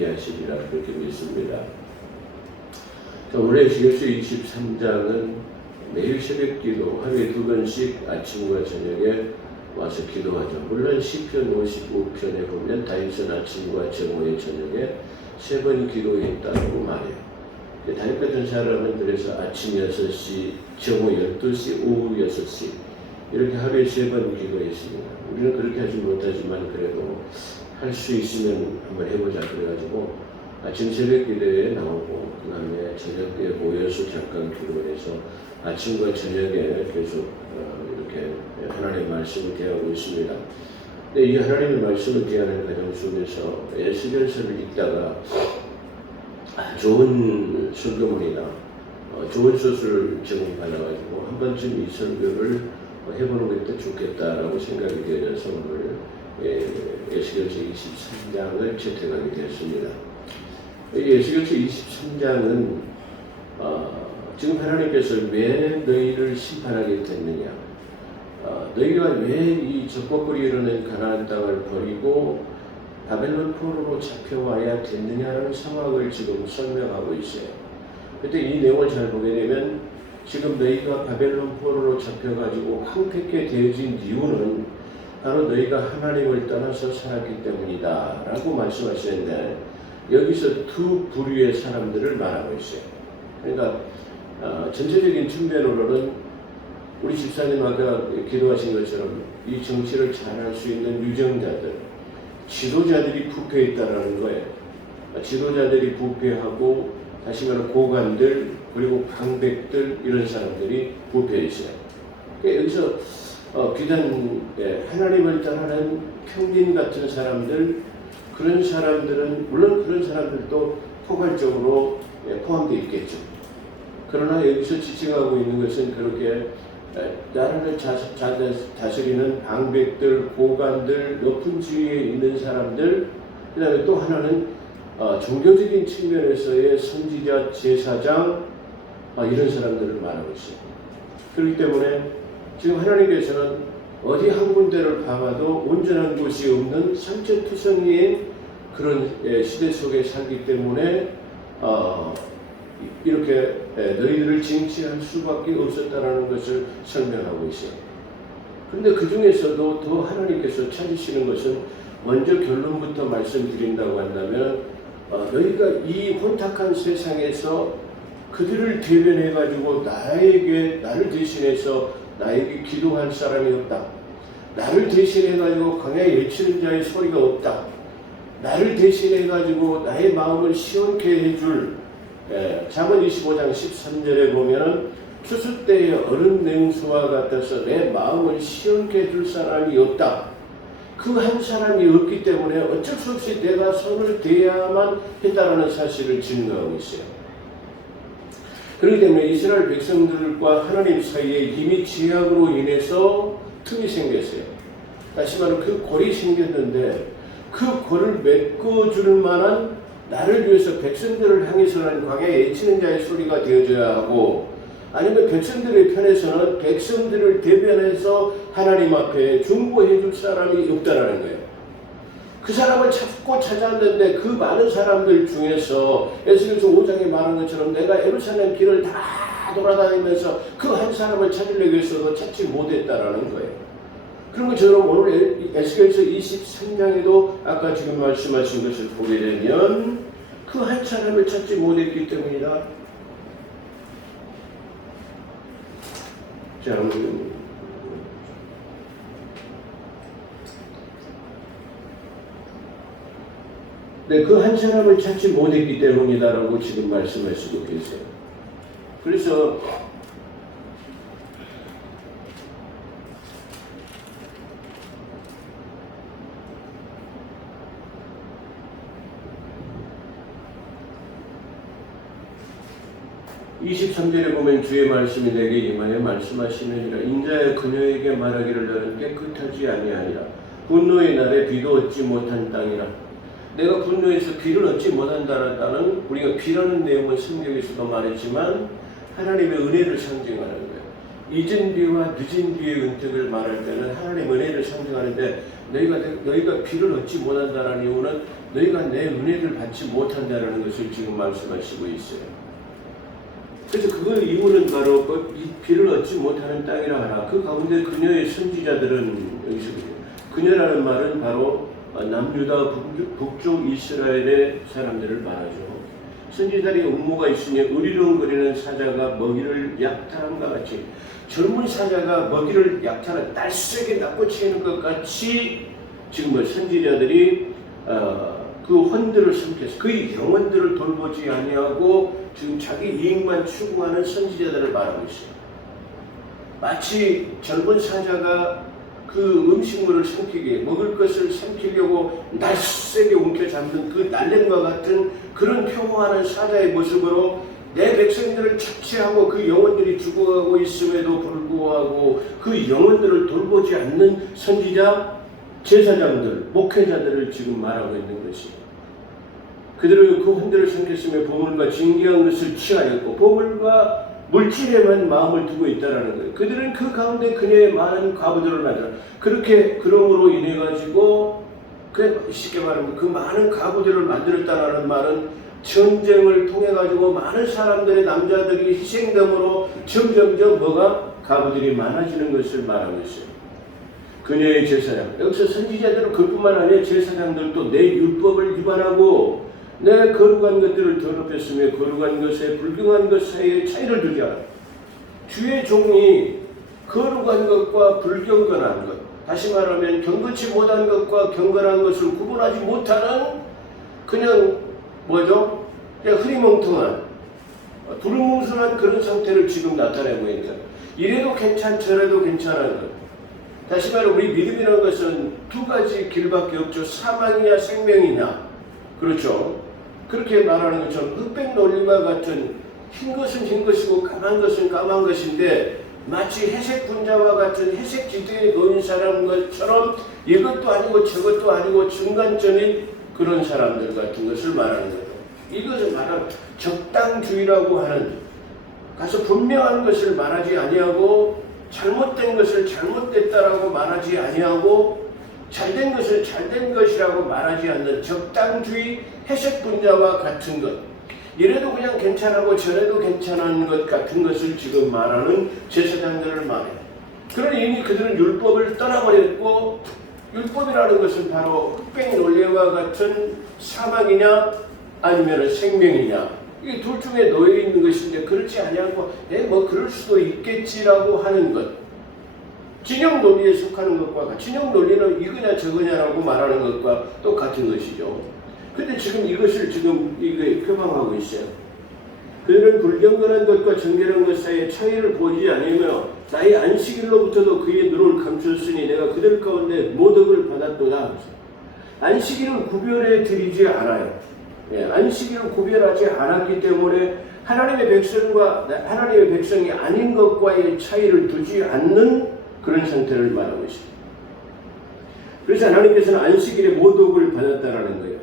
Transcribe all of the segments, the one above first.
함께하시리라 그렇게 믿습니다. 오늘 에스겔서 23장은 매일 새벽기도 하루에 2번씩 아침과 저녁에 와서 기도하죠. 물론 시편 55편에 보면 다윗은 아침과 정오에 저녁에 3번 기도했다고 말해요. 다윗 같은 사람은 그래서 아침 6시, 정오 12시, 오후 6시 이렇게 하루에 3번 기도했습니다. 우리는 그렇게 하지 못하지만 그래도 할 수 있으면 한번 해보자 그래가지고 아침 새벽 기도에 나오고 그 다음에 저녁에 모여서 잠깐 기도를 해서 아침과 저녁에 계속 이렇게 하나님의 말씀을 대하고 있습니다. 근데 이 하나님의 말씀을 대하는 과정 속에서 에스겔서를 읽다가 좋은 설교문이나 좋은 소설을 제공받아가지고 한 번쯤 이 설교를 해보는 것도 좋겠다라고 생각이 되어서 오늘 에스겔서 23장을 채택하게 되었습니다. 에스겔서 23장은 지금 하나님께서 왜 너희를 심판하게 됐느냐, 너희가 왜 이 적법거리 이르는 가나안 땅을 버리고 바벨론 포로로 잡혀와야 됐느냐라는 상황을 지금 설명하고 있어요. 그때 이 내용을 잘 보게 되면 지금 너희가 바벨론 포로로 잡혀가지고 황폐케 되어진 이유는 바로 너희가 하나님을 떠나서 살았기 때문이다 라고 말씀하시는데, 여기서 두 부류의 사람들을 말하고 있어요. 그러니까 전체적인 측면으로는 우리 집사님 아까 기도하신 것처럼 이 정치를 잘할 수 있는 유정자들, 지도자들이 부패했다라는 거예요. 지도자들이 부패하고 다시 말해 고관들 그리고 방백들 이런 사람들이 부패했어요. 그러니까 여기서 비단 하나님을 떠나는 평민 같은 사람들, 그런 사람들은 물론 그런 사람들도 포괄적으로 포함되어 있겠죠. 그러나 여기서 지칭하고 있는 것은 그렇게 나라를 다스리는 방백들, 고관들, 높은 지위에 있는 사람들, 그 다음에 또 하나는 종교적인 측면에서의 선지자, 제사장 이런 사람들을 말하고 있어요. 그렇기 때문에 지금 하나님께서는 어디 한 군데를 봐봐도 온전한 곳이 없는 상처투성이인 그런 시대 속에 살기 때문에 이렇게 너희들을 징치할 수밖에 없었다라는 것을 설명하고 있어요. 그런데 그 중에서도 더 하나님께서 찾으시는 것은 먼저 결론부터 말씀드린다고 한다면 너희가 이 혼탁한 세상에서 그들을 대변해가지고 나를 대신해서 나에게 기도할 사람이 없다. 나를 대신해가지고 광야에 외치는 자의 소리가 없다. 나를 대신해가지고 나의 마음을 시원케 해줄 잠언 25장 13절에 보면 추수 때의 얼음 냉수와 같아서 내 마음을 시원케 해줄 사람이 없다. 그 한 사람이 없기 때문에 어쩔 수 없이 내가 손을 대야만 했다라는 사실을 증거하고 있어요. 그렇기 때문에 이스라엘 백성들과 하나님 사이에 이미 죄악으로 인해서 틈이 생겼어요. 다시 말하면 그 골이 생겼는데 그 골을 메꿔줄 만한 나를 위해서 백성들을 향해서는 광야에 외치는 자의 소리가 되어줘야 하고, 아니면 백성들의 편에서는 백성들을 대변해서 하나님 앞에 중보해 줄 사람이 없다라는 거예요. 그 사람을 찾고 찾았는데 그 많은 사람들 중에서 에스겔서 5장에 말한 것처럼 내가 예루살렘 길을 다 돌아다니면서 그 한 사람을 찾으려고 해서도 찾지 못했다라는 거예요. 그런 것처럼 오늘 에스겔서 23장에도 아까 지금 말씀하신 것을 보게 되면 그 한 사람을 찾지 못했기 때문이다. 자, 네, 그 한 사람을 찾지 못했기 때문이다라고 지금 말씀하시고 계세요. 그래서 (23절에) 보면 주의 말씀이 내게 임하여 말씀하시느니라. 인자여 그녀에게 말하기를 너는 깨끗하지 아니하니라. 분노의 날에 비도 얻지 못한 땅이라. 내가 분노해서 비를 얻지 못한다는, 우리가 비라는 내용은 성경에서도 말했지만 하나님의 은혜를 상징하는 거예요. 잊은 비와 늦은 비의 은택을 말할 때는 하나님의 은혜를 상징하는데 너희가 비를 얻지 못한다는 이유는 너희가 내 은혜를 받지 못한다는 것을 지금 말씀하시고 있어요. 그래서 그 이유는 바로 이 비를 얻지 못하는 땅이라 하나. 그 가운데 그녀의 선지자들은 그녀라는 말은 바로 남유다 북쪽 이스라엘의 사람들을 말하죠. 선지자들이 음모가 있으니 으리렁거리는 사자가 먹이를 약탈함과 같이 젊은 사자가 먹이를 약탈한 날쌔게 낚고치는 것 같이 지금 선지자들이 그 헌들을 삼켜서 그의 영혼들을 돌보지 아니하고 지금 자기 이익만 추구하는 선지자들을 말하고 있어요. 마치 젊은 사자가 그 음식물을 삼키게 먹을 것을 삼키려고 날쌔게 움켜잡는 그 날렘과 같은 그런 평화하는 사자의 모습으로 내 백성들을 착취하고 그 영혼들이 죽어가고 있음에도 불구하고 그 영혼들을 돌보지 않는 선지자, 제사장들, 목회자들을 지금 말하고 있는 것이 그들은 그 헌들을 삼켰으며 보물과 진귀한 것을 취하였고 보물과 물질에만 마음을 두고 있다라는 거예요. 그들은 그 가운데 그녀의 많은 과부들을 만들어 그러므로 인해 가지고 쉽게 말하면 그 많은 과부들을 만들었다라는 말은 전쟁을 통해 가지고 많은 사람들의 남자들이 희생됨으로 점점점 뭐가 과부들이 많아지는 것을 말하고 있어요. 그녀의 제사장 여기서 선지자들은 그뿐만 아니라 제사장들도 내 율법을 위반하고 내 거룩한 것들을 더럽혔으며 거룩한 것에 불경한 것 사이에 차이를 두지 않아. 주의 종이 거룩한 것과 불경건한 것, 다시 말하면 경건치 못한 것과 경건한 것을 구분하지 못하는 그냥 뭐죠? 그냥 흐리멍텅한 두루뭉술한 그런 상태를 지금 나타내고 있는 거예요. 이래도 저래도 괜찮은 것. 다시 말해 우리 믿음이라는 것은 두 가지 길밖에 없죠. 사망이냐 생명이냐. 그렇죠. 그렇게 말하는 것처럼 흑백 논리와 같은 흰 것은 흰 것이고 까만 것은 까만 것인데 마치 회색 분자와 같은 회색 지대에 놓인 사람 것처럼 이것도 아니고 저것도 아니고 중간점인 그런 사람들 같은 것을 말하는 거죠. 이것을 말하는 적당주의라고 하는 가서 분명한 것을 말하지 아니하고 잘못된 것을 잘못됐다라고 말하지 아니하고 잘된 것을 잘된 것이라고 말하지 않는 적당주의 회색 분자와 같은 것. 이래도 그냥 괜찮고 저래도 괜찮은 것 같은 것을 지금 말하는 제사장들을 말해요. 그러니 이미 그들은 율법을 떠나버렸고 율법이라는 것은 바로 흑백 논리와 같은 사망이냐 아니면 생명이냐 이게 둘 중에 놓여 있는 것인데 그렇지 아니하고 뭐 그럴 수도 있겠지라고 하는 것. 진영 논리에 속하는 것과 같이 진영 논리는 이거냐 저거냐라고 말하는 것과 똑같은 것이죠. 근데 지금 이것을 지금 이게 표방하고 있어요. 그들은 불경건한 것과 정결한 것 사이에 차이를 보이지 아니하며 나의 안식일로부터도 그의 눈을 감췄으니 내가 그들 가운데 모독을 받았도다. 안식일을 구별해 드리지 않아요. 안식일을 구별하지 않았기 때문에 하나님의 백성이 아닌 것과의 차이를 두지 않는 그런 상태를 말하고 있습니다. 그래서 하나님께서는 안식일에 모독을 받았다라는 거예요.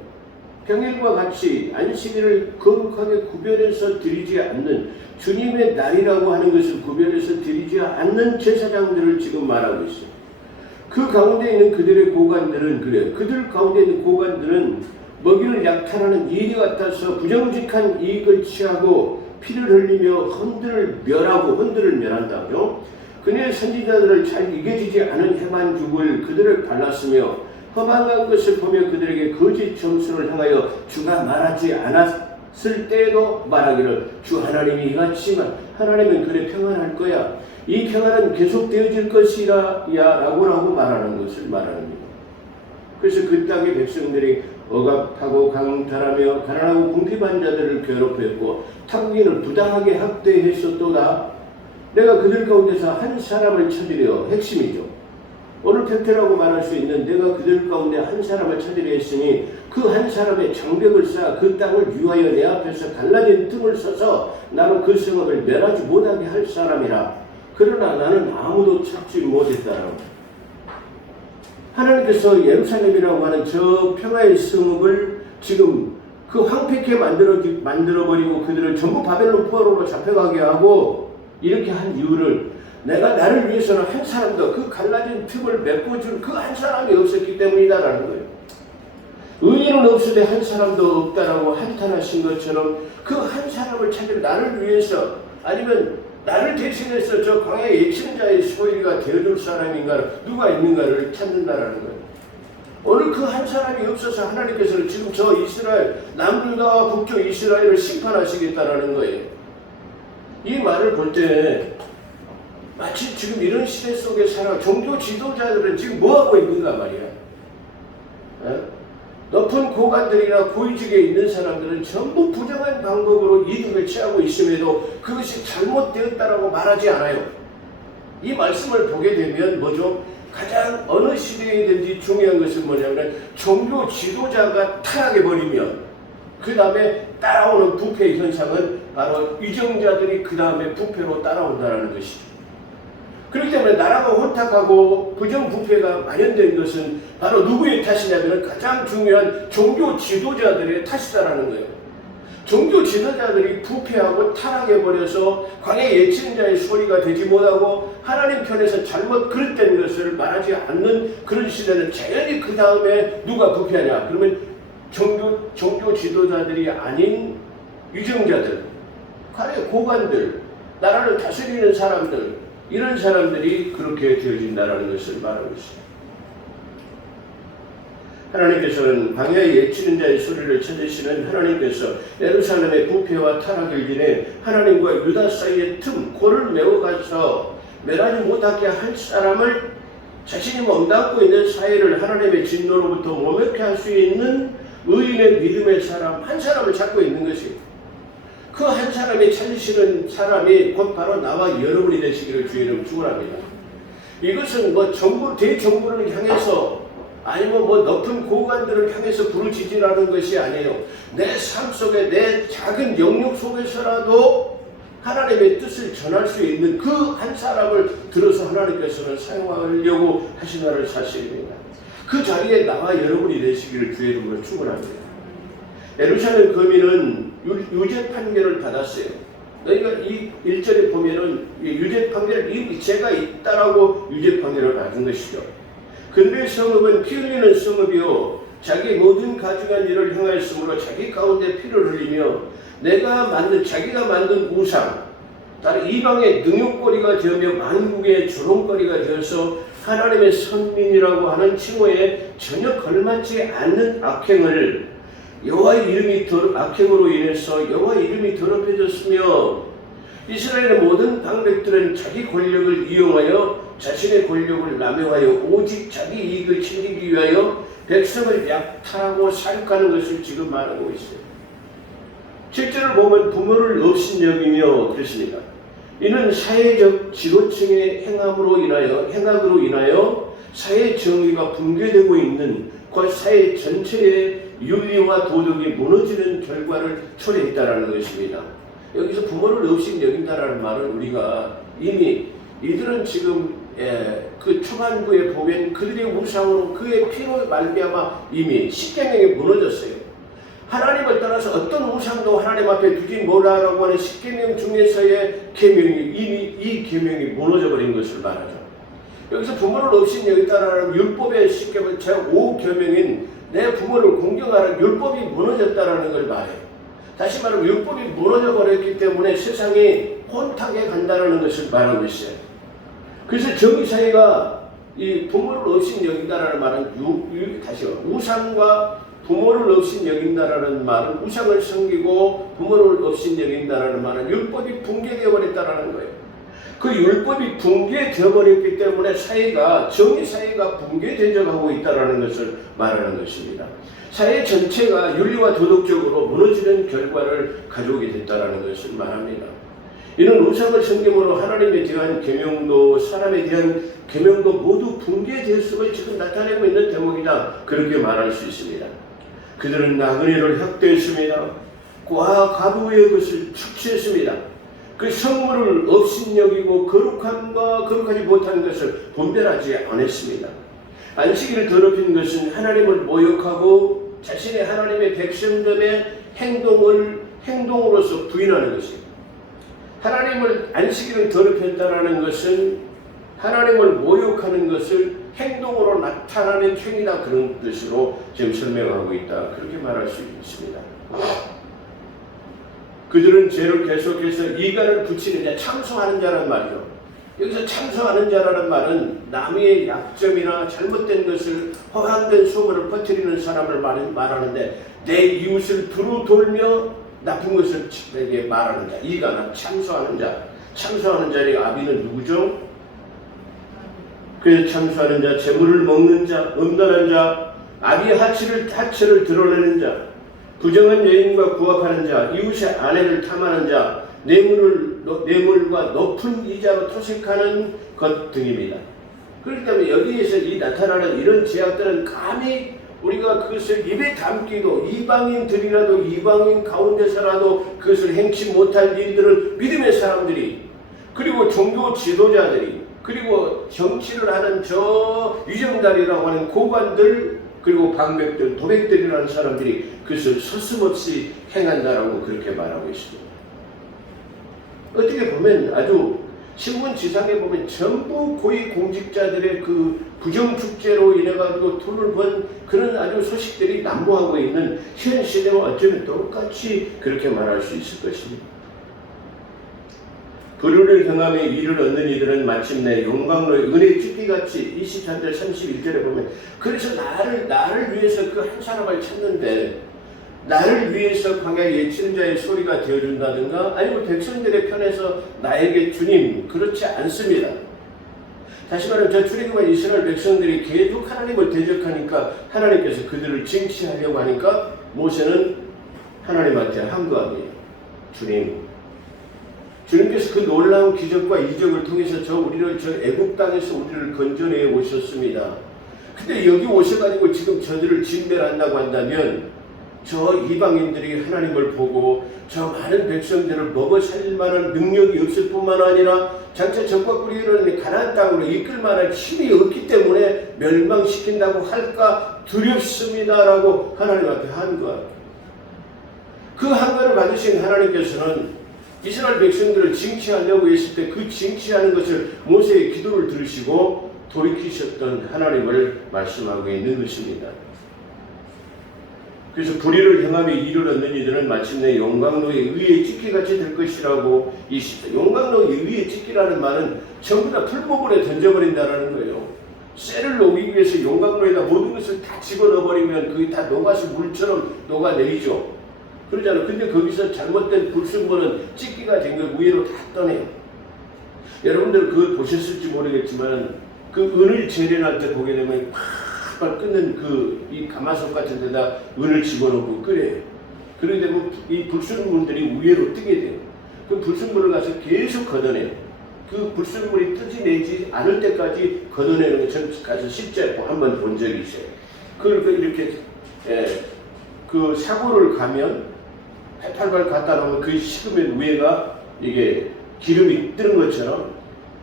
평일과 같이 안식일을 거룩하게 구별해서 드리지 않는 주님의 날이라고 하는 것을 구별해서 드리지 않는 제사장들을 지금 말하고 있어요. 그 가운데 있는 그들의 고관들은 그래요. 그들 가운데 있는 고관들은 먹이를 약탈하는 이익 같아서 부정직한 이익을 취하고 피를 흘리며 헌들을 멸한다고요. 그녀의 선지자들을 잘 이겨지지 않은 해만죽을 그들을 발랐으며 허망한 것을 보며 그들에게 거짓 점수를 향하여 주가 말하지 않았을 때에도 말하기를 주 하나님이 이같지만 하나님은 그래 평안할 거야. 이 평안은 계속되어질 것이라 라고 말하는 것을 말합니다. 그래서 그 땅의 백성들이 억압하고 강탈하며 가난하고 궁핍한 자들을 괴롭혔고 타국인을 부당하게 학대했었도다. 내가 그들 가운데서 한 사람을 찾으려 핵심이죠. 오늘 팩트라고 말할 수 있는 내가 그들 가운데 한 사람을 찾으려 했으니 그 한 사람의 장벽을 쌓아 그 땅을 위하여 내 앞에서 갈라진 틈을 써서 나로 그 성읍을 멸하지 못하게 할 사람이라. 그러나 나는 아무도 찾지 못했다라고. 하나님께서 예루살렘이라고 하는 저 평화의 성읍을 지금 그 황폐케 만들어버리고 그들을 전부 바벨론 포로로 잡혀가게 하고 이렇게 한 이유를 내가 나를 위해서는 한 사람도 그 갈라진 틈을 메꿔줄 그 한 사람이 없었기 때문이다라는 거예요. 의인은 없으되 한 사람도 없다라고 한탄하신 것처럼 그 한 사람을 찾을 나를 위해서 아니면 나를 대신해서 저 광야의 예언자의 소리가 되어줄 사람인가 누가 있는가를 찾는다라는 거예요. 오늘 그 한 사람이 없어서 하나님께서는 지금 저 이스라엘 남유다와 북쪽 이스라엘을 심판하시겠다라는 거예요. 이 말을 볼 때 마치 지금 이런 시대 속에 살아 종교 지도자들은 지금 뭐하고 있는가 말이야. 높은 고관들이나 고위직에 있는 사람들은 전부 부정한 방법으로 이득을 취하고 있음에도 그것이 잘못되었다라고 말하지 않아요. 이 말씀을 보게 되면 뭐죠? 가장 어느 시대이든지 중요한 것은 뭐냐면 종교 지도자가 타락해버리면 그 다음에 따라오는 부패 현상은 바로 위정자들이 그 다음에 부패로 따라온다는 것이죠. 그렇기 때문에 나라가 혼탁하고 부정부패가 만연된 것은 바로 누구의 탓이냐면 가장 중요한 종교 지도자들의 탓이다라는 거예요. 종교 지도자들이 부패하고 타락해버려서 광야의 예언자의 소리가 되지 못하고 하나님 편에서 잘못 그릇된 것을 말하지 않는 그런 시대는 자연히 그 다음에 누가 부패하냐? 그러면 종교 지도자들이 아닌 위정자들, 광야의 고관들, 나라를 다스리는 사람들, 이런 사람들이 그렇게 되어진다는 것을 말하고 있습니다. 하나님께서는 광야에 예치는 자의 소리를 찾으시는 하나님께서 예루살렘의 부패와 타락을 인해 하나님과 유다 사이의 틈, 골을 메워가서 멸하지 못하게 할 사람을 자신이 몸담고 있는 사회를 하나님의 진노로부터 모멸케 할 수 있는 의인의 믿음의 사람 한 사람을 찾고 있는 것이 그 한 사람이 찾으시는 사람이 곧 바로 나와 여러분이 되시기를 주의 이름으로 축원합니다. 이것은 뭐 정부, 대정부를 향해서 아니면 뭐 높은 고관들을 향해서 부르짖으라는 것이 아니에요. 내 삶 속에 내 작은 영역 속에서라도 하나님의 뜻을 전할 수 있는 그 한 사람을 들어서 하나님께서는 사용하려고 하시나를 사실입니다. 그 자리에 나와 여러분이 되시기를 주의 이름으로 축원합니다. 예루살렘 거민은 유죄 판결을 받았어요. 너희가 이 1절에 보면은 유죄 판결을 이 죄가 있다라고 유죄 판결을 받은 것이죠. 근데 성읍은 피 흘리는 성읍이요 자기 모든 가증한 일을 행하였으므로 자기 가운데 피를 흘리며 자기가 만든 우상 다른 이방의 능욕거리가 되며 만국의 조롱거리가 되어서 하나님의 선민이라고 하는 칭호에 전혀 걸맞지 않는 악행을 여호와의 이름이 악행으로 인해서 여호와의 이름이 더럽혀졌으며 이스라엘의 모든 방백들은 자기 권력을 이용하여 자신의 권력을 남용하여 오직 자기 이익을 챙기기 위하여 백성을 약탈하고 사육하는 것을 지금 말하고 있어요. 실제로 보면 부모를 업신여기며 그랬습니다. 이는 사회적 지도층의 행악으로 인하여 사회 정의가 붕괴되고 있는 곧 사회 전체의 윤리와 도덕이 무너지는 결과를 초래했다라는 것입니다. 여기서 부모를 업신여긴다라는 말은 우리가 이미 이들은 지금 그 초반부에 보면 그들의 우상으로 그의 피로 말미암아 이미 십계명이 무너졌어요. 하나님을 떠나서 어떤 우상도 하나님 앞에 두지 말라라고 하는 십계명 중에서의 계명이 이미 이 계명이 무너져 버린 것을 말하죠. 여기서 부모를 업신여기다라는 율법의 십계명 제5계명인 내 부모를 공경하는 율법이 무너졌다라는 걸 말해요. 다시 말하면 율법이 무너져 버렸기 때문에 세상이 혼탁해 간다는 것을 말하고 있어요. 그래서 정의사회가 이 부모를 업신여긴다라는 말은 우상과 부모를 업신여긴다라는 말은 우상을 섬기고 부모를 업신여긴다라는 말은 율법이 붕괴되어 버렸다라는 거예요. 그 율법이 붕괴되어 버렸기 때문에 정의사회가 붕괴되어 가고 있다라는 것을 말하는 것입니다. 사회 전체가 윤리와 도덕적으로 무너지는 결과를 가져오게 됐다라는 것을 말합니다. 이는 우상을 섬김으로 하나님에 대한 계명도 사람에 대한 계명도 모두 붕괴되었음을 지금 나타내고 있는 대목이다. 그렇게 말할 수 있습니다. 그들은 나그네를 학대했습니다. 과부의 것을 착취했습니다. 그 성물을 업신여기고 거룩함과 거룩하지 못한 것을 분별하지 않았습니다. 안식일을 더럽힌 것은 하나님을 모욕하고 자신의 하나님의 백성됨의 행동으로서 부인하는 것입니다. 하나님을 안식일을 더럽혔다라는 것은 하나님을 모욕하는 것을 행동으로 나타나는 행위다, 그런 뜻으로 지금 설명하고 있다, 그렇게 말할 수 있습니다. 그들은 죄를 계속해서 이간을 붙이는 자, 참소하는 자라는 말이죠. 여기서 참소하는 자라는 말은 남의 약점이나 잘못된 것을, 허황된 소문을 퍼뜨리는 사람을 말하는데, 내 이웃을 두루 돌며 나쁜 것을 에게 말하는 자, 이간은 참소하는 자. 참소하는 자의 아비는 누구죠? 그래서 참소하는 자, 재물을 먹는 자, 음란한 자, 아비의 하체를 드러내는 자, 부정한 여인과 부합하는 자, 이웃의 아내를 탐하는 자, 뇌물과 높은 이자로 토색하는 것 등입니다. 그렇기 때문에 여기에서 나타나는 이런 죄악들은 감히 우리가 그것을 입에 담기도, 이방인들이라도, 이방인 가운데서라도 그것을 행치 못할 일들을 믿음의 사람들이, 그리고 종교 지도자들이, 그리고 정치를 하는 저 위정달이라고 하는 고관들, 그리고 방백들, 도백들이라는 사람들이 그것을 서슴없이 행한다라고 그렇게 말하고 있습니다. 어떻게 보면 아주 신문지상에 보면 전부 고위공직자들의 그 부정축제로 인해가지고 돈을 번 그런 아주 소식들이 난무하고 있는 현 시대와 어쩌면 똑같이 그렇게 말할 수 있을 것입니다. 불의를 행함에 이를 얻는 이들은 마침내 용광로의 은혜 찢기같이 23절 31절에 보면, 그래서 나를 위해서 그 한 사람을 찾는데, 나를 위해서 광야에 예치는 자의 소리가 되어준다든가, 아니면 백성들의 편에서 나에게 주님, 그렇지 않습니다. 다시 말하면 저 출애굽한 이스라엘 백성들이 계속 하나님을 대적하니까 하나님께서 그들을 징치하려고 하니까 모세는 하나님한테 항거합니다. 주님께서 그 놀라운 기적과 이적을 통해서 우리를 애굽 땅에서 우리를 건져내 오셨습니다. 근데 여기 오셔가지고 지금 저들을 진멸한다고 한다면, 저 이방인들이 하나님을 보고 저 많은 백성들을 먹어 살릴 만한 능력이 없을 뿐만 아니라 장차 적과 꿀이라는 가나안 땅으로 이끌 만한 힘이 없기 때문에 멸망시킨다고 할까 두렵습니다라고 하나님 앞에 한거합니다. 그 한거를 받으신 하나님께서는 이스라엘 백성들을 징치하려고 했을 때 그 징치하는 것을 모세의 기도를 들으시고 돌이키셨던 하나님을 말씀하고 있는 것입니다. 그래서 불의를 행함에 이를 얻는 이들은 마침내 용광로의 의에 찢기같이 될 것이라고, 용광로의 의에 찢기라는 말은 전부 다 풀목을에 던져버린다는 거예요. 쇠를 녹이기 위해서 용광로에다 모든 것을 다 집어넣어버리면 그게 다 녹아서 물처럼 녹아내리죠. 그러잖아요. 근데 거기서 잘못된 불순물은 찢기가 된 걸 위로 다 떠내요. 여러분들 그걸 보셨을지 모르겠지만, 그 은을 재련할 때 보게 되면 팍 끓는 이 가마솥 같은 데다 은을 집어넣고 끓여요. 그러게 되면 이 불순물들이 위로 뜨게 돼요. 그 불순물을 가서 계속 걷어내요. 그 불순물이 뜨지내지 않을 때까지 걷어내는 거 전 가서 실제 한번 본 적이 있어요. 그걸 이렇게 그 사고를 가면 팔팔 갖다 놓으면 그 식으면 위에가 이게 기름이 뜨는 것처럼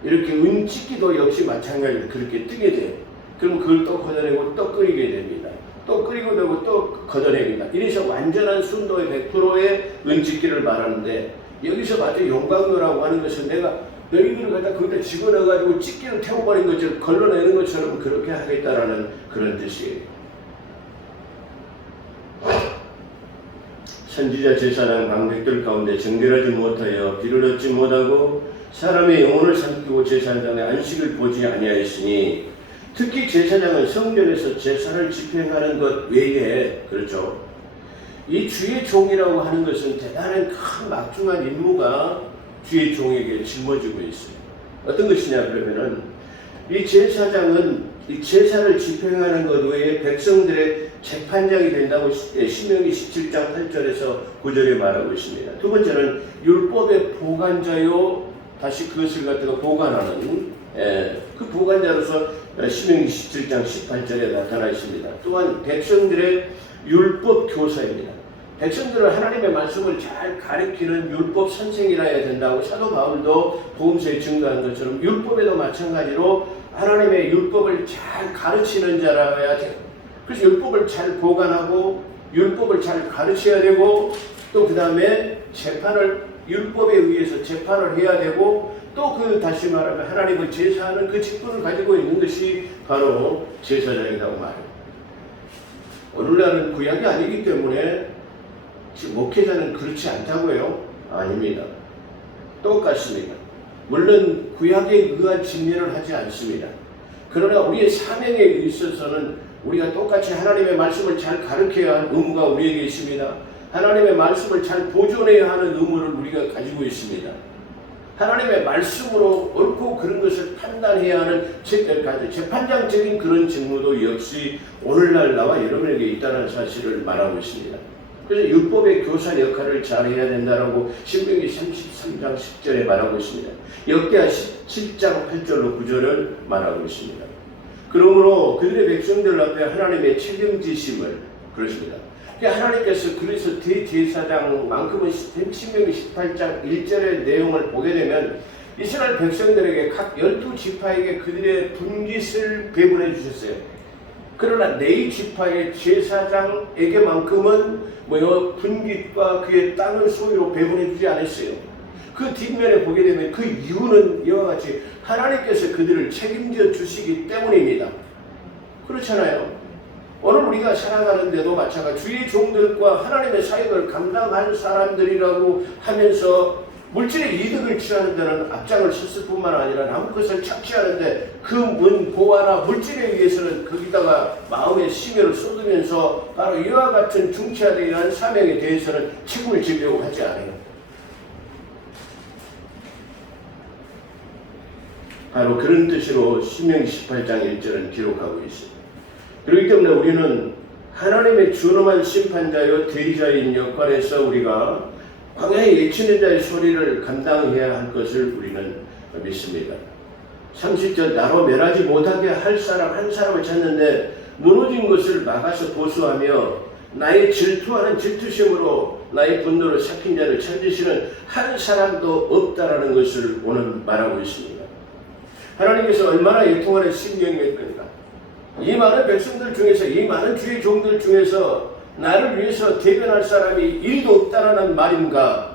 이렇게 은찢기도 역시 마찬가지로 그렇게 뜨게 돼요. 그럼 그걸 또 걷어내고 또 끓이게 됩니다. 또 끓이고 되고 또 걷어냅니다. 이래서 완전한 순도의 100%의 은찢기를 말하는데, 여기서 마치 용광로라고 하는 것은 내가 너희들을 갖다 거기다 집어넣어가지고 찢기를 태워버린 것처럼 걸러내는 것처럼 그렇게 하겠다라는 그런 뜻이에요. 선지자 제사장 방백들 가운데 정결하지 못하여 비를 얻지 못하고 사람의 영혼을 삼키고 제사장의 안식을 보지 아니하였으니, 특히 제사장은 성전에서 제사를 집행하는 것 외에, 그렇죠, 이 주의 종이라고 하는 것은 대단한 큰 막중한 임무가 주의 종에게 짊어지고 있어요. 어떤 것이냐 그러면은, 이 제사장은 이 제사를 집행하는 것 외에 백성들의 재판장이 된다고 신명기 17장 8절에서 9절에 말하고 있습니다. 두 번째는 율법의 보관자요, 다시 그것을 갖다가 보관하는 그 보관자로서 신명기 17장 18절에 나타나 있습니다. 또한 백성들의 율법 교사입니다. 백성들은 하나님의 말씀을 잘 가르치는 율법 선생이라 해야 된다고 사도 바울도 복음서에 증거한 것처럼, 율법에도 마찬가지로 하나님의 율법을 잘 가르치는 자라야 돼요. 그래서 율법을 잘 보관하고 율법을 잘 가르쳐야 되고, 또 그 다음에 재판을 율법에 의해서 재판을 해야 되고 또 그 다시 말하면 하나님을 제사하는 그 직분을 가지고 있는 것이 바로 제사장이라고 말해요. 오늘날은 구약이 아니기 때문에 지금 목회자는 그렇지 않다고요? 아닙니다. 똑같습니다. 물론 구약에 의한 진리를 하지 않습니다. 그러나 우리의 사명에 있어서는 우리가 똑같이 하나님의 말씀을 잘 가르쳐야 할 의무가 우리에게 있습니다. 하나님의 말씀을 잘 보존해야 하는 의무를 우리가 가지고 있습니다. 하나님의 말씀으로 옳고 그른 것을 판단해야 하는 재판장적인 그런 직무도 역시 오늘날 나와 여러분에게 있다는 사실을 말하고 있습니다. 그래서 율법의 교사 역할을 잘해야 된다라고 신명기 33장 10절에 말하고 있습니다. 역대하 17장 8절로 9절을 말하고 있습니다. 그러므로 그들의 백성들 앞에 하나님의 책임지심을 그렇습니다. 하나님께서 그래서 대제사장만큼은 신명기 18장 1절의 내용을 보게 되면 이스라엘 백성들에게 각 12지파에게 그들의 분깃을 배분해 주셨어요. 그러나 네 지파의 제사장에게만큼은 분깃과 그의 땅을 소유로 배분해 주지 않았어요. 그 뒷면에 보게 되면 그 이유는 이와 같이 하나님께서 그들을 책임져 주시기 때문입니다. 그렇잖아요. 오늘 우리가 살아가는데도 마찬가지 주의 종들과 하나님의 사역을 감당할 사람들이라고 하면서 물질의 이득을 취하는 데는 앞장을 섰을 뿐만 아니라 남은 것을 착취하는데 그 보화나 물질에 의해서는 거기다가 마음의 심혈을 쏟으면서 바로 이와 같은 중차대에 한 사명에 대해서는 책임을 지려고 하지 않아요. 바로 그런 뜻으로 신명기 18장 1절은 기록하고 있습니다. 그렇기 때문에 우리는 하나님의 준엄한 심판자여 대리자인 역할에서 우리가 광야에 외치는 자의 소리를 감당해야 할 것을 우리는 믿습니다. 30절 나로 멸하지 못하게 할 사람 한 사람을 찾는데 무너진 것을 막아서 보수하며 나의 질투하는 질투심으로 나의 분노를 삭힌 자를 찾으시는 한 사람도 없다라는 것을 오늘 말하고 있습니다. 하나님께서 얼마나 애통하는 심령이었던가. 이 많은 백성들 중에서 이 많은 주의 종들 중에서 나를 위해서 대변할 사람이 1도 없다라는 말인가.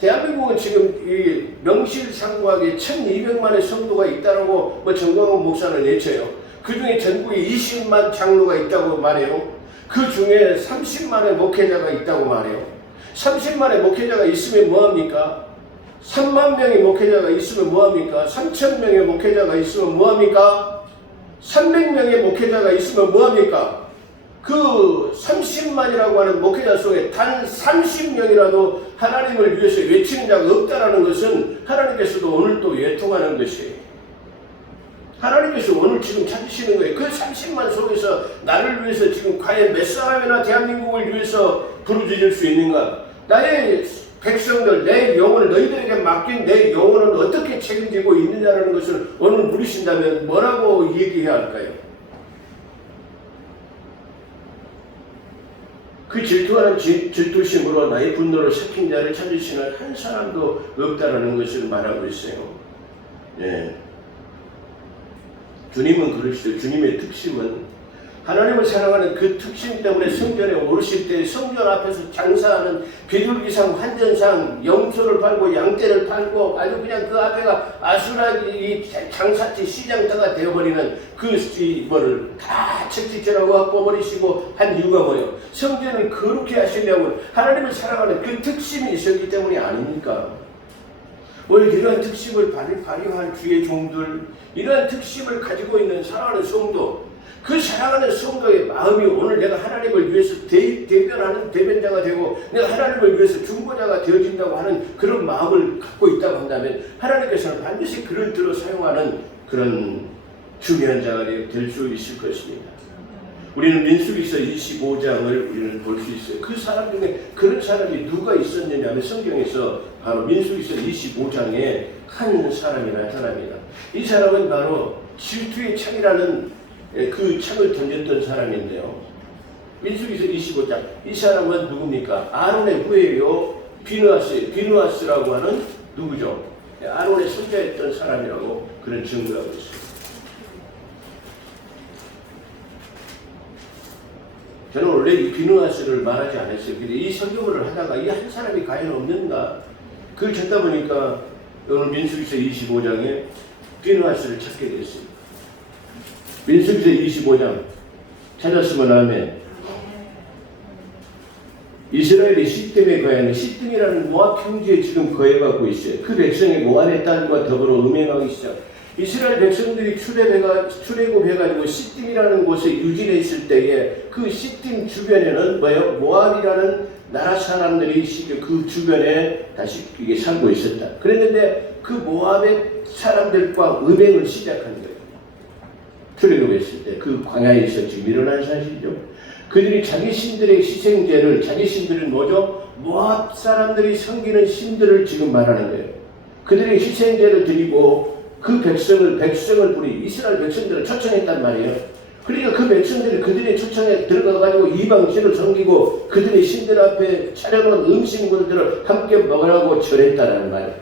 대한민국은 지금 이 명실상부하게 1200만의 성도가 있다라고 정광훈 목사는 내쳐요. 그 중에 전국에 20만 장로가 있다고 말해요. 그 중에 30만의 목회자가 있다고 말해요. 30만의 목회자가 있으면 뭐합니까? 3만 명의 목회자가 있으면 뭐합니까? 3,000명의 목회자가 있으면 뭐합니까? 300명의 목회자가 있으면 뭐합니까? 그 30만이라고 하는 목회자 속에 단 30명이라도 하나님을 위해서 외치는 자가 없다라는 것은 하나님께서도 오늘 또 외통하는 것이에요. 하나님께서 오늘 지금 찾으시는 거예요. 그 30만 속에서 나를 위해서 지금 과연 몇 사람이나 대한민국을 위해서 부르짖을 수 있는가? 나의 백성들, 내 영혼을 너희들에게 맡긴 내 영혼을 어떻게 책임지고 있느냐라는 것을 오늘 물으신다면 뭐라고 얘기해야 할까요? 그 질투하는 질투심으로 나의 분노를 삭힌 자를 찾으시는 한 사람도 없다라는 것을 말하고 있어요. 예. 주님은 그러시죠. 주님의 특심은 하나님을 사랑하는 그 특심 때문에 성전에 오르실 때 성전 앞에서 장사하는 비둘기상, 환전상, 염소를 팔고 양떼를 팔고 아주 그냥 그 앞에가 아수라기 장사치 시장터가 되어버리는 그 뭐를 다 채찍질하고 뽑아버리시고 한 이유가 뭐예요? 성전을 거룩히 하시려고 하나님을 사랑하는 그 특심이 있었기 때문이 아닙니까? 오늘 이러한 특심을 발휘할 주의 종들, 이러한 특심을 가지고 있는 사랑하는 성도, 그 사랑하는 성도의 마음이 오늘 내가 하나님을 위해서 대변하는 대변자가 되고 내가 하나님을 위해서 중보자가 되어진다고 하는 그런 마음을 갖고 있다고 한다면 하나님께서는 반드시 그를 들어 사용하는 그런 중요한 자가 될 수 있을 것입니다. 우리는 민수기서 25장을 우리는 볼 수 있어요. 그 사람 중에 그런 사람이 누가 있었느냐 하면 성경에서 바로 민수기서 25장에 한 사람이 나타납니다. 이 사람은 바로 질투의 창이라는 그 창을 던졌던 사람인데요. 민수기서 25장. 이 사람은 누굽니까? 아론의 후예요. 비느하스라고 하는 누구죠? 아론의 손자였던 사람이라고 그런 증거하고 있습니다. 저는 원래 이 비누아스를 말하지 않았어요. 근데 이 설교를 하다가 이 한 사람이 과연 없는가? 그걸 찾다 보니까 오늘 민수기서 25장에 비누아스를 찾게 됐어요. 민수기서 25장 찾았으면 아멘. 이스라엘이 시딤에 거하는 시딤이라는 모압 평지에 지금 거해가고 있어요. 그 백성이 모압의 땅과 더불어 음행하기 시작. 이스라엘 백성들이 출애굽해가지고 시딤이라는 곳에 유진해 있을 때에 그 시딤 주변에는 뭐예요? 모압이라는 나라 사람들이 그 주변에 다시 이게 살고 있었다. 그랬는데 그 모압의 사람들과 음행을 시작한 거예요. 출애굽했을 때 그 광야에서 지금 일어난 사실이죠. 그들이 자기 신들의 희생제를, 자기 신들은 뭐죠? 모압 사람들이 섬기는 신들을 지금 말하는 거예요. 그들의 희생제를 드리고 그 백성을 이스라엘 백성들을 초청했단 말이에요. 그러니까 그 백성들이 그들의 초청에 들어가가지고 이방신을 섬기고 그들의 신들 앞에 차려놓은 음식물들을 함께 먹으라고 절했다는 말이에요.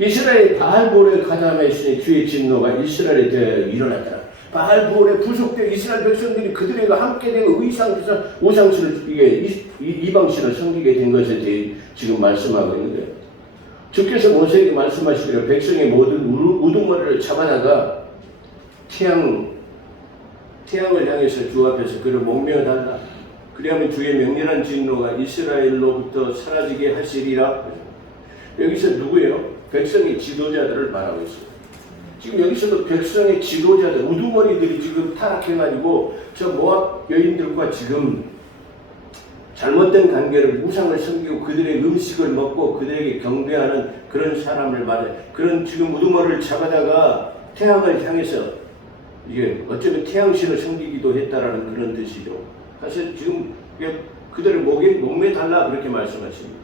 이스라엘이 바알볼에 가담했으니 주의 진노가 이스라엘에 대해 일어났다. 바알볼에 부속된 이스라엘 백성들이 그들과 함께 된 우상신을 이방신을 섬기게 된 것에 대해 지금 말씀하고 있는 거예요. 주께서 모세에게 말씀하시기를 백성의 모든 우두머리를 잡아다가 태양을 향해서 주 앞에서 그를 목매어달라. 그리하면 주의 명렬한 진노가 이스라엘로부터 사라지게 하시리라. 여기서 누구예요? 백성의 지도자들을 말하고 있어요. 지금 여기서도 백성의 지도자들, 우두머리들이 지금 타락해가지고 저 모압 여인들과 지금 잘못된 관계를 우상을 섬기고 그들의 음식을 먹고 그들에게 경배하는 그런 사람을 말해. 그런 지금 우두머리를 잡아다가 태양을 향해서 이게 어쩌면 태양신을 섬기기도 했다라는 그런 뜻이죠. 사실 지금 그들을 목매달라 그렇게 말씀하십니다.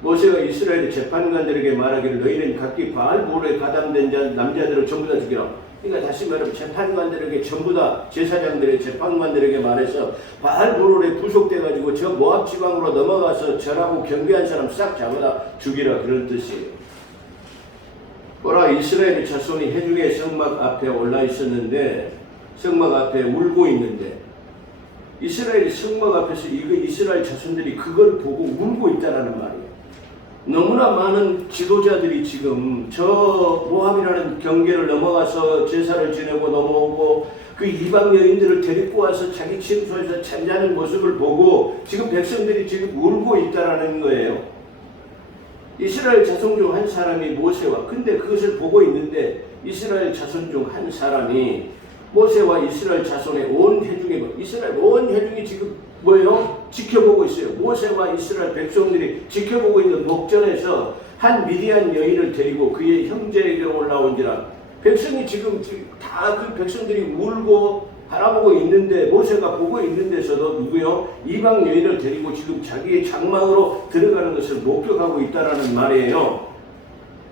모세가 이스라엘의 재판관들에게 말하기를 너희는 각기 바알볼에 가담된 남자들을 전부 다 죽이라. 그러니까 다시 말하면 재판관들에게 전부 다 제사장들의 재판관들에게 말해서 바알볼에 부속돼가지고 저 모압 지방으로 넘어가서 절하고 경배한 사람 싹 잡아다 죽이라 그런 뜻이에요. 보라 이스라엘의 자손이 해중의 성막 앞에 올라 있었는데 성막 앞에 울고 있는데 이스라엘의 성막 앞에서 이스라엘 자손들이 그걸 보고 울고 있다라는 말이에요. 너무나 많은 지도자들이 지금 저 모압이라는 경계를 넘어가서 제사를 지내고 넘어오고 그 이방 여인들을 데리고 와서 자기 침소에서 잠자는 모습을 보고 지금 백성들이 지금 울고 있다라는 거예요. 이스라엘 자손 중 한 사람이 모세와 근데 그것을 보고 있는데 이스라엘 자손 중 한 사람이 모세와 이스라엘 자손의 온 회중이 이스라엘 온 회중이 지금 뭐예요? 지켜보고 있어요. 모세와 이스라엘 백성들이 지켜보고 있는 목전에서 한 미디안 여인을 데리고 그의 형제에게 올라온지라. 백성이 지금 다 그 백성들이 울고 바라보고 있는데 모세가 보고 있는 데서도 누구요? 이방 여인을 데리고 지금 자기의 장막으로 들어가는 것을 목격하고 있다라는 말이에요.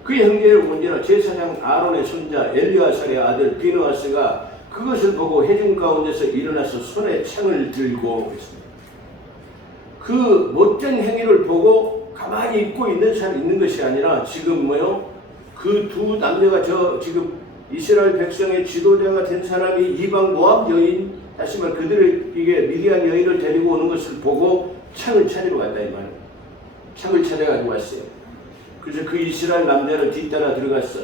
그의 형제를 본지라 제사장 아론의 손자 엘리아살의 아들 비느하스가 그것을 보고 회중 가운데서 일어나서 손에 창을 들고 있습니다. 그 못된 행위를 보고 가만히 있고 있는 것이 아니라 지금 뭐요? 그 두 남녀가 지금 이스라엘 백성의 지도자가 된 사람이 이방 모압 여인, 다시 말해 그들을 미디안 여인을 데리고 오는 것을 보고 창을 찾으러 갔다 이 말이에요. 창을 찾아가지고 왔어요. 그래서 그 이스라엘 남자를 뒤따라 들어갔어.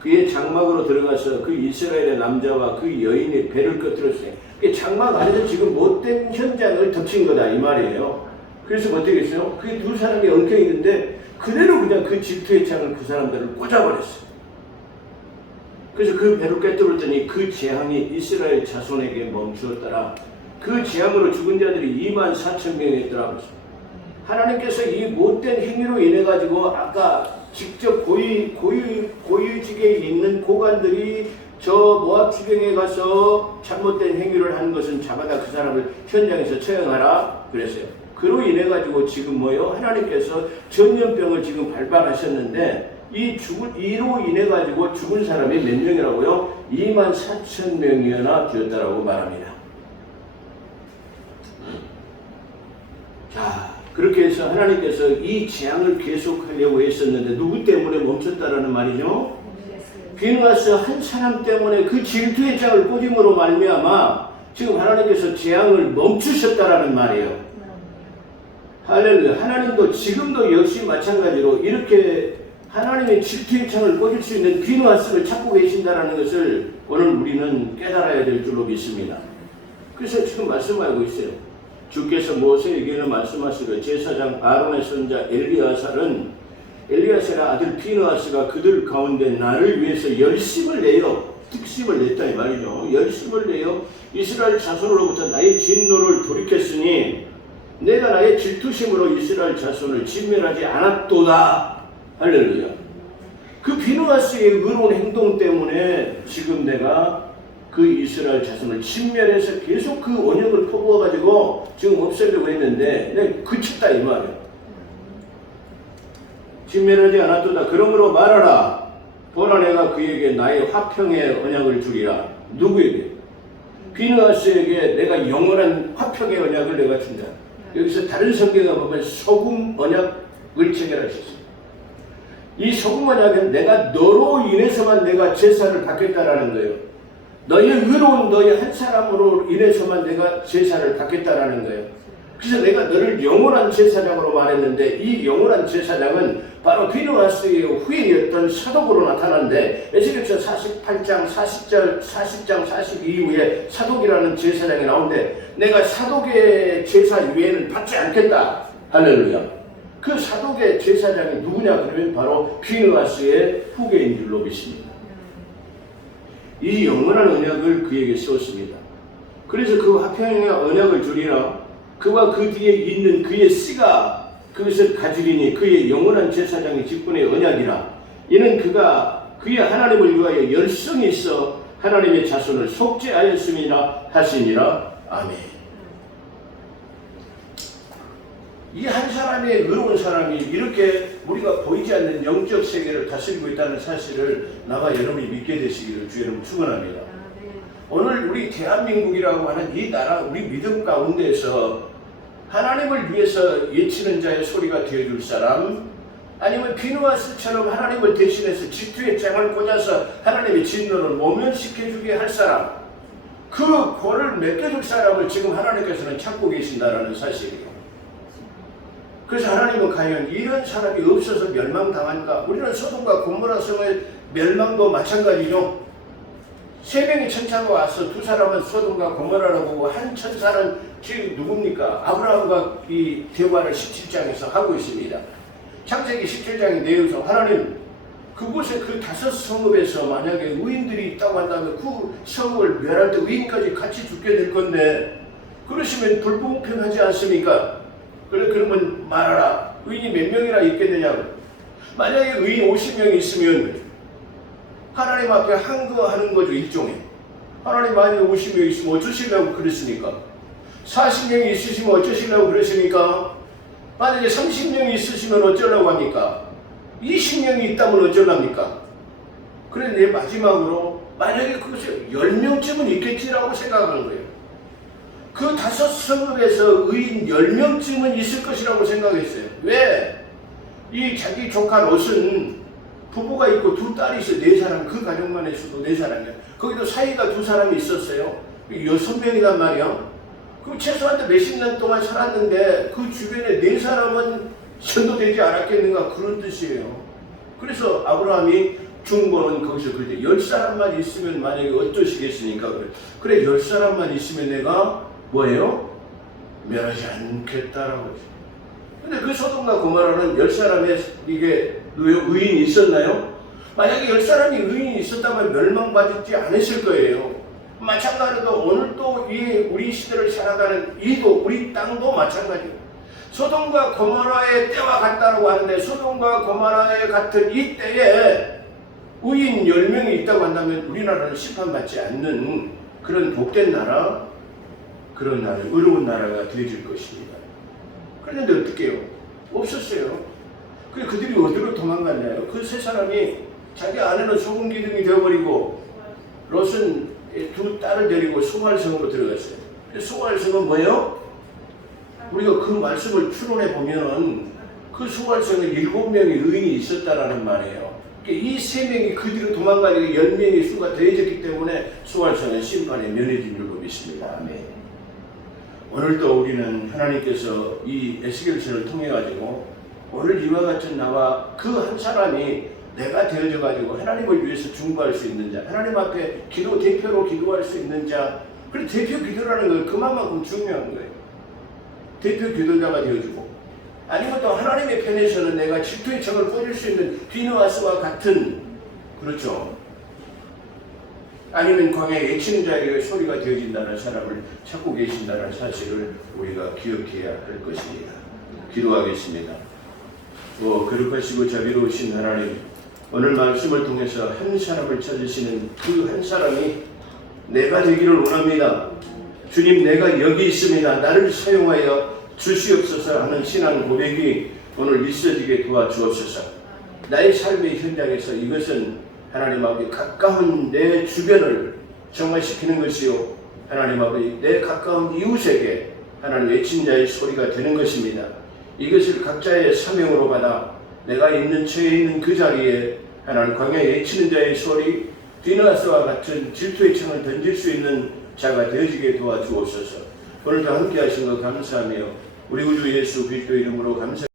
그의 장막으로 들어가서 그 이스라엘의 남자와 그 여인의 배를 꺼뜨렸어요. 장막 안에서 지금 못된 현장을 덮친 거다 이 말이에요. 그래서 어떻게 했어요? 그 두 사람이 엉켜 있는데 그대로 그냥 그 질투의 창을 그 사람들을 꽂아버렸어요. 그래서 그 배를 꿰뚫었더니 그 재앙이 이스라엘 자손에게 멈추었더라. 그 재앙으로 죽은 자들이 24,000명이었더라. 하나님께서 이 못된 행위로 인해 가지고 아까 직접 고유직에 있는 고관들이 저 모압 지경에 가서 잘못된 행위를 하는 것은 잡아다 그 사람을 현장에서 처형하라 그랬어요. 그로 인해 가지고 지금 뭐요? 하나님께서 전염병을 지금 발발하셨는데 이로 인해 가지고 죽은 사람이 몇 명이라고요? 24,000명이나 되었다라고 말합니다. 자. 그렇게 해서 하나님께서 이 재앙을 계속하려고 했었는데 누구 때문에 멈췄다라는 말이죠? 비느하스 한 사람 때문에 그 질투의 창을 꽂음으로 말미암아 지금 하나님께서 재앙을 멈추셨다라는 말이에요. 할렐루야. 하나님도 지금도 역시 마찬가지로 이렇게 하나님의 질투의 창을 꽂을 수 있는 비누아스를 찾고 계신다는 것을 오늘 우리는 깨달아야 될 줄로 믿습니다. 그래서 지금 말씀하고 있어요. 주께서 모세에게는 말씀하시되 제사장 아론의 손자 엘리야살의 아들 비누아스가 그들 가운데 나를 위해서 열심을 내어 특심을 냈다 이 말이죠. 열심을 내어 이스라엘 자손으로부터 나의 진노를 돌이켰으니 내가 나의 질투심으로 이스라엘 자손을 진멸하지 않았도다. 할렐루야. 그 비누아스의 의로운 행동 때문에 지금 내가 그 이스라엘 자손을 진멸해서 계속 그 언약을 퍼부어가지고 지금 없애려고 했는데 내가 그쳤다 이 말이야. 진멸하지 않았도다. 그러므로 말하라. 보라 내가 그에게 나의 화평의 언약을 주리라. 누구에게? 비누아스에게 내가 영원한 화평의 언약을 내가 준다. 여기서 다른 성경에 보면 소금 언약을 체결하셨습니다. 이 소금 언약은 내가 너로 인해서만 내가 제사를 받겠다라는 거예요. 너의 의로운 너의 한 사람으로 인해서만 내가 제사를 받겠다라는 거예요. 그래서 내가 너를 영원한 제사장으로 말했는데 이 영원한 제사장은 바로 비누아스의 후예였던 사독으로 나타나는데 에스겔서 48장 40장 42후에 사독이라는 제사장이 나오는데 내가 사독의 제사 위에는 받지 않겠다. 할렐루야. 그 사독의 제사장이 누구냐 그러면 바로 비누아스의 후계인 줄로 믿습니다. 이 영원한 언약을 그에게 세웠습니다. 그래서 그 화평의 언약을 주리라. 그와 그 뒤에 있는 그의 씨가 그것을 가지리니 그의 영원한 제사장의 직분의 언약이라. 이는 그가 그의 하나님을 위하여 열성이 있어 하나님의 자손을 속죄하였음이라 하시니라. 아멘. 이 한 사람의 의로운 사람이 이렇게 우리가 보이지 않는 영적 세계를 다스리고 있다는 사실을 나와 여러분이 믿게 되시기를 주 여러분 축원합니다. 오늘 우리 대한민국이라고 하는 이 나라 우리 믿음 가운데에서 하나님을 위해서 외치는 자의 소리가 되어줄 사람, 아니면 비누아스처럼 하나님을 대신해서 질투의 창을 꽂아서 하나님의 진노를 모면시켜주게 할 사람, 그 골을 맡겨줄 사람을 지금 하나님께서는 찾고 계신다는 사실이에요. 그래서 하나님은 과연 이런 사람이 없어서 멸망당한가? 우리는 소돔과 고모라 성의 멸망도 마찬가지죠. 세 명의 천사가 와서 두 사람은 소돔과 고모라라고 보고 한 천사는 지금 누굽니까? 아브라함과 이 대화를 17장에서 하고 있습니다. 창세기 17장의 내용에서 하나님 그곳에 그 다섯 성읍에서 만약에 의인들이 있다고 한다면 그 성읍을 멸할 때 의인까지 같이 죽게 될 건데 그러시면 불공평하지 않습니까? 그래 그러면 말하라. 의인이 몇 명이나 있겠느냐? 만약에 의인 50명이 있으면 하나님 앞에 항거하는 거죠. 일종의. 하나님 만약에 50명 있으면 어쩌시려고 그랬습니까? 40명이 있으시면 어쩌시려고 그랬습니까? 만약에 30명이 있으시면 어쩌려고 합니까? 20명이 있다면 어쩌랍니까? 그런데 마지막으로 만약에 그것에 10명쯤은 있겠지라고 생각하는 거예요. 그 다섯 성읍에서 의인 10명쯤은 있을 것이라고 생각했어요. 왜? 이 자기 조카 롯은 부부가 있고 두 딸이 있어요. 4사람, 그 가족만 해서도 4사람이야. 거기도 사이가 2사람이 있었어요. 6명이란 말이야. 그럼 최소한 몇십 년 동안 살았는데 그 주변에 4사람은 전도되지 않았겠는가 그런 뜻이에요. 그래서 아브라함이 중보는 거기서 그럴 때 10사람만 있으면 만약에 어떠시겠습니까? 그래 10사람만 있으면 내가 뭐예요? 멸하지 않겠다라고 했어요. 근데 그 소돔과 고모라는 10사람의 이게 의인이 있었나요? 만약에 10사람이 의인이 있었다면 멸망받지 않았을 거예요. 마찬가지로 오늘 또 우리 시대를 살아가는 이도 우리 땅도 마찬가지예요. 소돔과 고모라의 때와 같다고 하는데 소돔과 고모라의 같은 이 때에 의인 10명이 있다고 한다면 우리나라는 심판받지 않는 그런 복된 나라, 그런 나라, 의로운 나라가 되어질 것입니다. 그런데 어떻게 해요? 없었어요. 그래 그들이 어디로 도망갔나요? 그 세 사람이 자기 아내는 소금 기둥이 되어버리고 롯은 두 딸을 데리고 소갈성으로 들어갔어요. 소갈성은 뭐예요? 우리가 그 말씀을 추론해 보면은 그 소갈성에 7명의 의인이 있었다라는 말이에요. 이 3명이 그 뒤로 도망가니까 10명의 수가 더해졌기 때문에 소갈성은 심판에 면해진 줄로 믿습니다. 아멘. 오늘도 우리는 하나님께서 이 에스겔서를 통해 가지고 오늘 이와 같은 나와 그 한 사람이 내가 되어져 가지고 하나님을 위해서 중보할 수 있는 자, 하나님 앞에 대표로 기도할 수 있는 자, 그리고 대표 기도라는 건 그만큼 중요한 거예요. 대표 기도자가 되어주고, 아니면 또 하나님의 편에서는 내가 질투의 청을 뿌릴 수 있는 비누아스와 같은, 그렇죠, 아니면 광야에 외치는 자에게 소리가 되어진다는 사람을 찾고 계신다는 사실을 우리가 기억해야 할 것입니다. 기도하겠습니다. 거룩하시고 자비로우신 하나님, 오늘 말씀을 통해서 한 사람을 찾으시는 그 한 사람이 내가 되기를 원합니다. 주님, 내가 여기 있습니다. 나를 사용하여 주시옵소서 하는 신앙 고백이 오늘 있어지게 도와주옵소서. 나의 삶의 현장에서 이것은 하나님 아버지 가까운 내 주변을 정화시키는 것이요, 하나님 아버지 내 가까운 이웃에게 하나님 외친 자의 소리가 되는 것입니다. 이것을 각자의 사명으로 받아 내가 있는 처해 있는 그 자리에 하나님 광야에 외치는 자의 소리, 비누아스와 같은 질투의 청을 던질 수 있는 자가 되어지게 도와주옵소서. 오늘도 함께 하신 것 감사하며 우리 구주 예수 그리스도 이름으로 감사